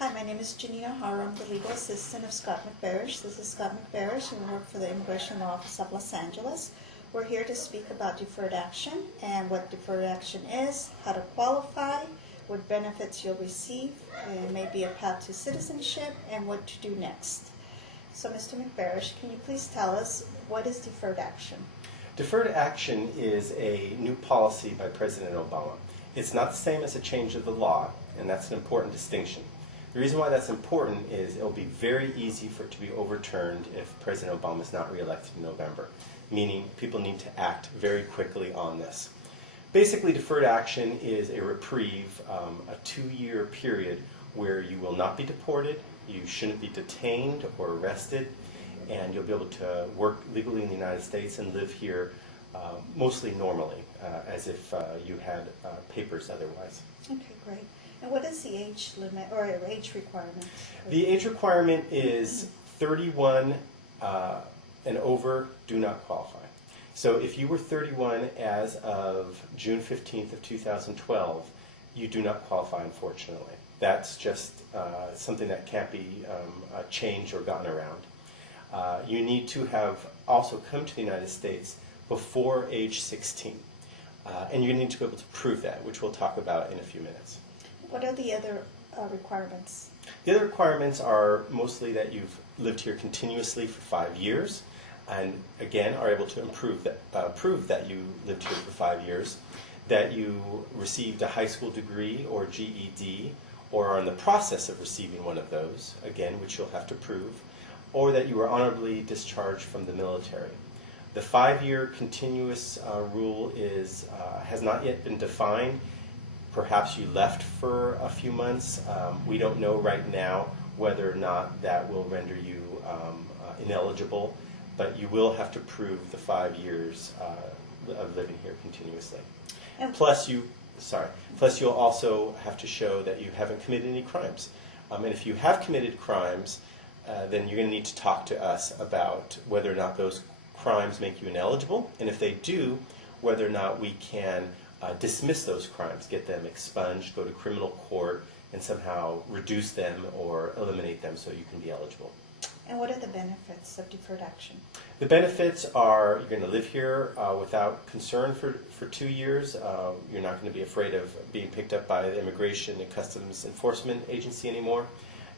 Hi, my name is Janina Hara. I'm the legal assistant of Scott McBarish. This is Scott McBarish, and we work for the Immigration Law Office of Los Angeles. We're here to speak about deferred action and what deferred action is, how to qualify, what benefits you'll receive, it may be a path to citizenship, and what to do next. So, Mr. McBarish, can you please tell us what is deferred action? Deferred action is a new policy by President Obama. It's not the same as a change of the law, and that's an important distinction. The reason why that's important is it'll be very easy for it to be overturned if President Obama is not reelected in November, meaning people need to act very quickly on this. Basically, deferred action is a reprieve, a 2-year period where you will not be deported, you shouldn't be detained or arrested, and you'll be able to work legally in the United States and live here mostly normally, as if you had papers otherwise. Okay, great. And what is the age limit or age requirement? The age requirement is 31 and over do not qualify. So if you were 31 as of June 15th of 2012, you do not qualify, unfortunately. That's just something that can't be changed or gotten around. You need to have also come to the United States before age 16. And you need to be able to prove that, which we'll talk about in a few minutes. What are the other requirements? The other requirements are mostly that you've lived here continuously for 5 years, and again are able to prove that you lived here for 5 years, that you received a high school degree or GED, or are in the process of receiving one of those, again, which you'll have to prove, or that you were honorably discharged from the military. The 5-year continuous rule has not yet been defined. Perhaps you left for a few months. We don't know right now whether or not that will render you ineligible, but you will have to prove the 5 years of living here continuously. Plus you'll also have to show that you haven't committed any crimes. And if you have committed crimes, then you're going to need to talk to us about whether or not those crimes make you ineligible, and if they do, whether or not we can dismiss those crimes, get them expunged, go to criminal court, and somehow reduce them or eliminate them so you can be eligible. And what are the benefits of deferred action? The benefits are you're going to live here without concern for 2 years. You're not going to be afraid of being picked up by the Immigration and Customs Enforcement Agency anymore.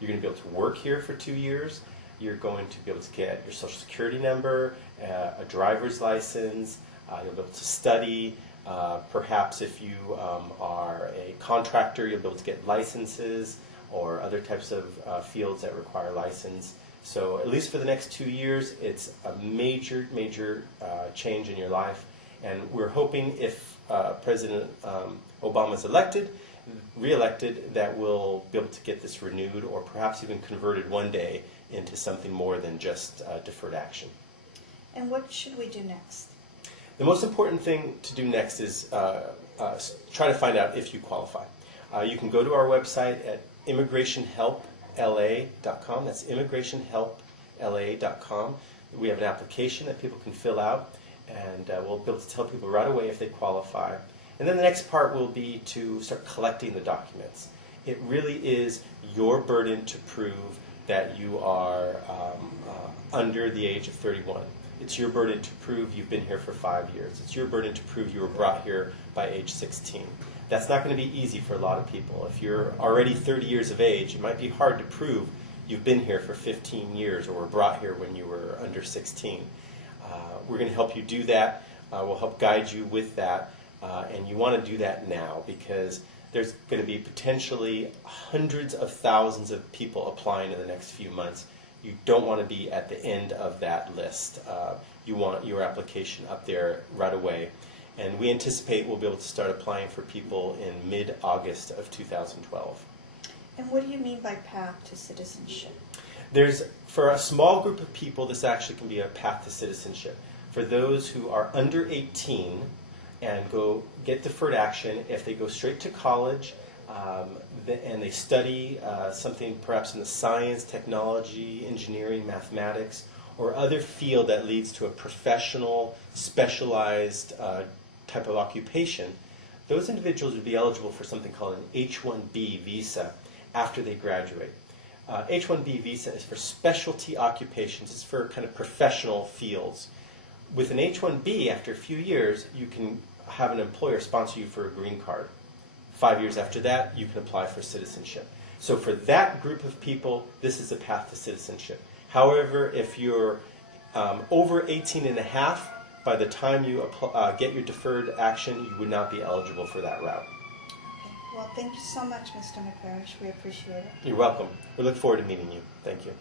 You're going to be able to work here for 2 years. You're going to be able to get your Social Security number, a driver's license. You'll be able to study. Perhaps if you are a contractor, you'll be able to get licenses or other types of fields that require license. So at least for the next 2 years, it's a major change in your life. And we're hoping if President Obama is re-elected, that we'll be able to get this renewed or perhaps even converted one day into something more than just deferred action. And what should we do next? The most important thing to do next is try to find out if you qualify. You can go to our website at immigrationhelpla.com. That's immigrationhelpla.com. We have an application that people can fill out, and we'll be able to tell people right away if they qualify. And then the next part will be to start collecting the documents. It really is your burden to prove that you are under the age of 31. It's your burden to prove you've been here for 5 years. It's your burden to prove you were brought here by age 16. That's not going to be easy for a lot of people. If you're already 30 years of age, it might be hard to prove you've been here for 15 years or were brought here when you were under 16. We're going to help you do that. We'll help guide you with that. And you want to do that now because there's going to be potentially hundreds of thousands of people applying in the next few months. You don't want to be at the end of that list. You want your application up there right away. And we anticipate we'll be able to start applying for people in mid-August of 2012. And what do you mean by path to citizenship? For a small group of people, this actually can be a path to citizenship. For those who are under 18 and go get deferred action, if they go straight to college, and they study something perhaps in the science, technology, engineering, mathematics, or other field that leads to a professional, specialized type of occupation, those individuals would be eligible for something called an H-1B visa. after they graduate. H-1B visa is for specialty occupations. It's for kind of professional fields. With an H-1B, after a few years, you can have an employer sponsor you for a green card. 5 years after that, you can apply for citizenship. So for that group of people, this is a path to citizenship. However, if you're over 18 and a half, by the time you get your deferred action, you would not be eligible for that route. Okay. Well, thank you so much, Mr. McParish. We appreciate it. You're welcome. We look forward to meeting you. Thank you.